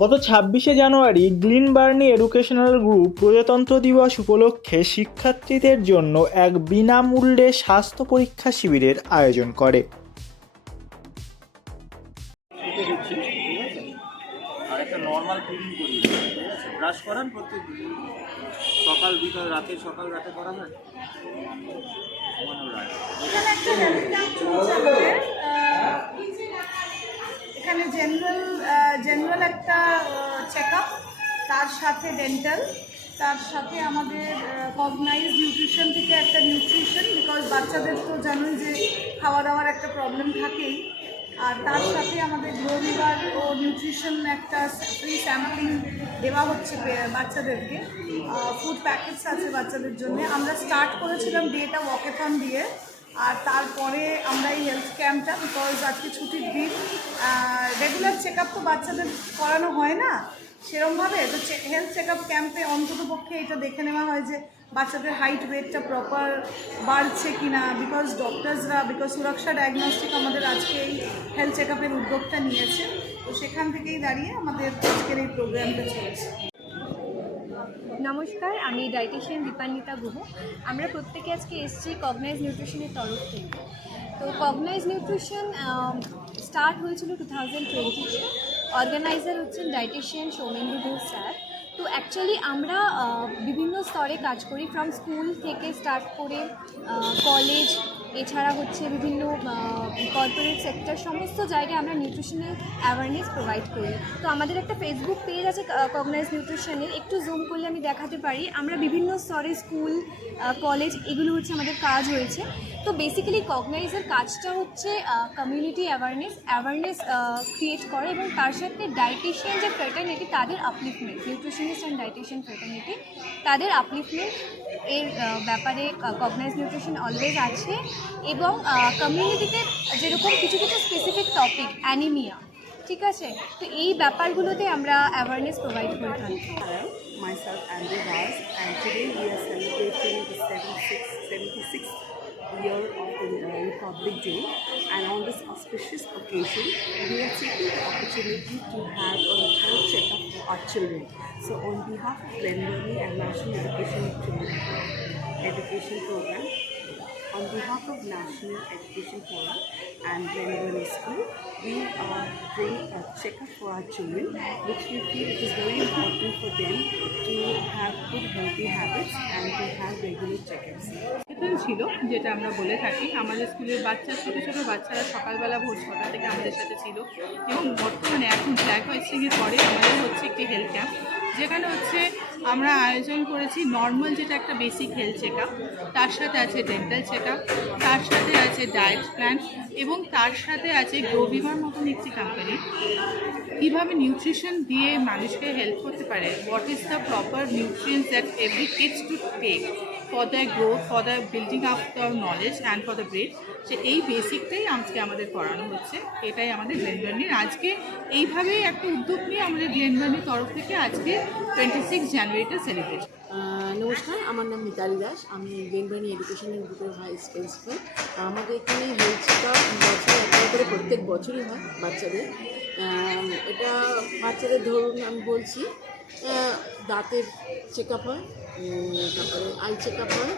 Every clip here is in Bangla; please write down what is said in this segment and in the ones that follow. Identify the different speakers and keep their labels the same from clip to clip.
Speaker 1: গত ছাব্বিশে January Glen Burnie educational group প্রজাতন্ত্র দিবস উপলক্ষে শিক্ষার্থীদের জন্য এক বিনামূল্যে স্বাস্থ্য পরীক্ষা শিবিরের আয়োজন করে।
Speaker 2: সকাল
Speaker 3: সাথে ডেন্টাল তার সাথে আমাদের কগনাইজ নিউট্রিশন থেকে একটা নিউট্রিশন বিকজ বাচ্চাদের তো জানোই যে খাওয়া দাওয়ার একটা প্রবলেম থাকেই। আর তার সাথে আমাদের গ্লোরিবার ও নিউট্রিশন একটা ফ্রি স্যাম্পলিং দেওয়া হচ্ছে বাচ্চাদেরকে। ফুড প্যাকেটস আছে বাচ্চাদের জন্য। আমরা স্টার্ট করেছিলাম ডেটা ওয়াকেথন দিয়ে, আর তারপরে আমরা এই হেলথ ক্যাম্পটা বিকজ আজকে ছুটির দিন রেগুলার চেক আপ তো বাচ্চাদের করানো হয় না। সেরমভাবে তো হেলথ চেক আপ ক্যাম্পে অন্তত পক্ষে এটা দেখে নেওয়া হয় যে বাচ্চাদের হাইট ওয়েটটা প্রপার বাড়ছে কিনা বিকজ ডক্টরসরা বিকজ সুরক্ষা ডায়াগনস্টিক আমাদের আজকে এই হেলথ চেক আপের উদ্যোগটা নিয়েছে। তো সেখান থেকেই দাঁড়িয়ে আমাদের আজকের এই প্রোগ্রামটা চলছে।
Speaker 4: নমস্কার, আমি ডাইটিশিয়ান দীপান্বিতা গুহ। আমরা প্রত্যেকে আজকে এসেছি কগনাইজ নিউট্রিশনের তরফ থেকে। তো কগনাইজ নিউট্রিশন স্টার্ট হয়েছিল টু থাউজেন্ড টোয়েন্টিতে অর্গানাইজার হচ্ছেন ডাইটিশিয়ান সৌমেন্দু ঘোষ স্যার। তো অ্যাকচুয়ালি আমরা বিভিন্ন স্তরে কাজ করি ফ্রম স্কুল থেকে স্টার্ট করে কলেজ এছাড়া হচ্ছে বিভিন্ন কর্পোরেট সেক্টর সমস্ত জায়গায় আমরা নিউট্রিশনাল অ্যাওয়ারনেস প্রোভাইড করি। তো আমাদের একটা ফেসবুক পেজ আছে কগনাইজ নিউট্রিশনের একটু জুম করলে আমি দেখাতে পারি। আমরা বিভিন্ন স্তরে স্কুল কলেজ এগুলো হচ্ছে আমাদের কাজ হয়েছে তো বেসিক্যালি কগনাইজের কাজটা হচ্ছে কমিউনিটি অ্যাওয়ারনেস অ্যাওয়ারনেস ক্রিয়েট করে এবং তার সাথে ডায়েটিশিয়ান যে ফ্রেটার্নিটি তাদের upliftment nutritionist and dietitian fraternity তাদের আপলিফমেন্ট এর ব্যাপারে কগনাইজ নিউট্রিশন অলওয়েজ আছে এবং কমিউনিটিতে যেরকম কিছু কিছু স্পেসিফিক টপিক অ্যানিমিয়া ঠিক আছে? তো এই ব্যাপারগুলোতে আমরা অ্যাওয়ারনেস প্রোভাইড করে থাকি।
Speaker 5: Hello, myself Andrew Vaz, and today we are celebrating the 76th, 76th year of the Republic Day. And on this auspicious occasion, we are taking the opportunity to have a health checkup for our children. So, on behalf of Glenburnie and National Education Education Program, on behalf of National Education Forum and Glenburnie School, we are doing a checkup for our children, which we feel it is very important for them to have good healthy habits and to have regular checkups.
Speaker 6: বেতন ছিল, যেটা আমরা বলে থাকি। আমাদের স্কুলের বাচ্চা, ছোটো ছোটো বাচ্চারা সকালবেলা ভোর ছটা থেকে আমাদের সাথে ছিল। এবং বর্তমানে এখন ফ্ল্যাগ হোয়েস্টিংয়ের পরে আমাদের হচ্ছে একটি হেলথ ক্যাম্প যেখানে হচ্ছে আমরা আয়োজন করেছি নর্মাল যেটা একটা বেসিক হেলথ চেক তার সাথে আছে ডেন্টাল চেক তার সাথে আছে ডায়েট প্ল্যান এবং তার সাথে আছে গ্রোভিভার মতন একটি কোম্পানি কীভাবে নিউট্রিশন দিয়ে মানুষকে হেল্প করতে পারে? What is the proper nutrients that every kids to take for the growth for the building up the knowledge and for the brain সে এই বেসিকটাই আজকে আমাদের পড়ানো হচ্ছে। এটাই আমাদের গ্লেনবার্নির আজকে এইভাবেই একটা উদ্যোগ নিয়ে আমাদের গ্লেনবার্নির তরফ থেকে আজকে টোয়েন্টি সিক্স জানুয়ারিটা সেলিব্রেট
Speaker 7: নমস্কার, আমার নাম মিতালি দাস। আমি বেঙ্গবানি এডুকেশনাল গ্রুপের ভাইস প্রিন্সিপাল আমাদের এখানে হেলথ বছরে একবার করে প্রত্যেক বছরই হয় বাচ্চাদের। এটা বাচ্চাদের ধরুন আমি বলছি দাঁতের চেক আপ হয় তারপরে আই চেক আপ হয়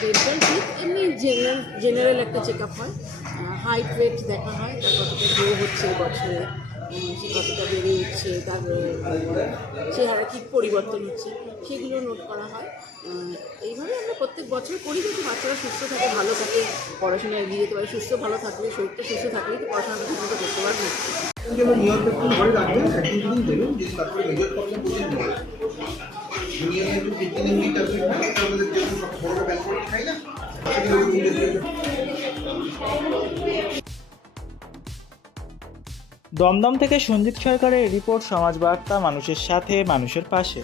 Speaker 7: ডেন্টাল ঠিক এমনি জেনারেল জেনারেল একটা চেক আপ হয় হাইট ওয়েট দেখা হয়, তারপর গ্রো হচ্ছে বছরে। সে কতটা বেড়ে উঠছে তার চেহারা কী পরিবর্তন হচ্ছে, সেগুলো নোট করা হয়। এইভাবে আমরা প্রত্যেক বছর করি যাতে বাচ্চারা সুস্থ থাকে, ভালো থাকে পড়াশোনায় এগিয়ে যেতে পারে, সুস্থ, ভালো থাকলে, শরীরটা সুস্থ থাকলেই তো পড়াশোনাটা ঠিকমতো করতে পারবে
Speaker 1: দমদম থেকে সঞ্জিত সরকারের রিপোর্ট সমাজ বার্তা মানুষের সাথে মানুষের পাশে।